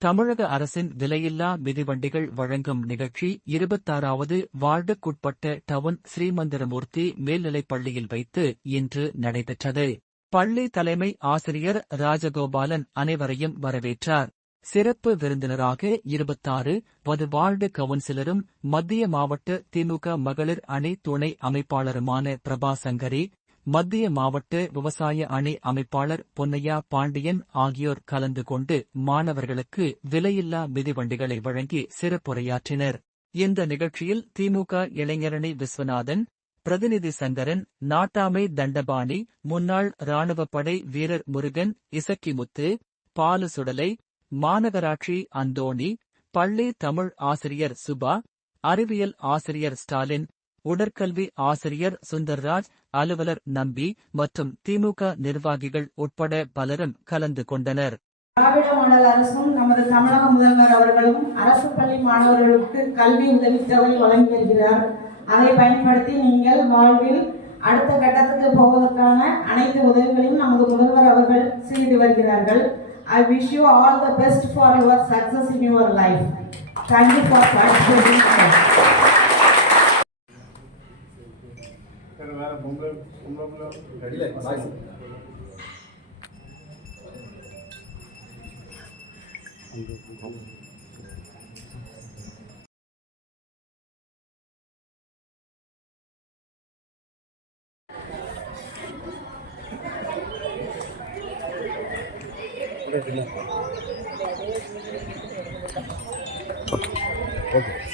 தமிழக அரசின் விலையில்லா மிதிவண்டிகள் வழங்கும் நிகழ்ச்சி இருபத்தாறாவது வார்டுக்குட்பட்ட டவுன் ஸ்ரீமந்திரமூர்த்தி மேல்நிலைப் பள்ளியில் வைத்து இன்று நடைபெற்றது. பள்ளி தலைமை ஆசிரியர் ராஜகோபாலன் அனைவரையும் வரவேற்றார். சிறப்பு விருந்தினராக இருபத்தாறு வது வார்டு கவுன்சிலரும் மத்திய மாவட்ட திமுக மகளிர் அணி துணை அமைப்பாளருமான பிரபா சங்கரி மத்திய மாவட்ட விவசாய அணி அமைப்பாளர் பொன்னையா பாண்டியன் ஆகியோர் கலந்து கொண்டு மாணவர்களுக்கு விலையில்லா மிதிவண்டிகளை வழங்கி சிறப்புரையாற்றினர். இந்த நிகழ்ச்சியில் திமுக இளைஞரணி விஸ்வநாதன் பிரதிநிதி சங்கரன் நாட்டாமை தண்டபாணி முன்னாள் ராணுவப்படை வீரர் முருகன் இசக்கிமுத்து பாலு சுடலை மாநகராட்சி அந்தோணி பள்ளி தமிழ் ஆசிரியர் சுபா அறிவியல் ஆசிரியர் ஸ்டாலின் உடற்கல்வி ஆசிரியர் சுந்தர்ராஜ் அலுவலர் நம்பி மற்றும் திமுக நிர்வாகிகள் உட்பட பலரும் கலந்து கொண்டனர். திராவிட மாடல் அரசும் நமது தமிழக முதல்வர் அவர்களும் அரசு பள்ளி மாணவர்களுக்கு கல்வி உதவித்தொகை வழங்கி வருகிறார். அதை பயன்படுத்தி நீங்கள் வாழ்வில் அடுத்த கட்டத்துக்கு போவதற்கான அனைத்து உதவிகளையும் நமது முதல்வர் அவர்கள் செய்து வருகிறார்கள். I wish you all the best for your success in your life thank you for participating ఇక్కడ వేళ బొంగ బొంగంలో ఓకే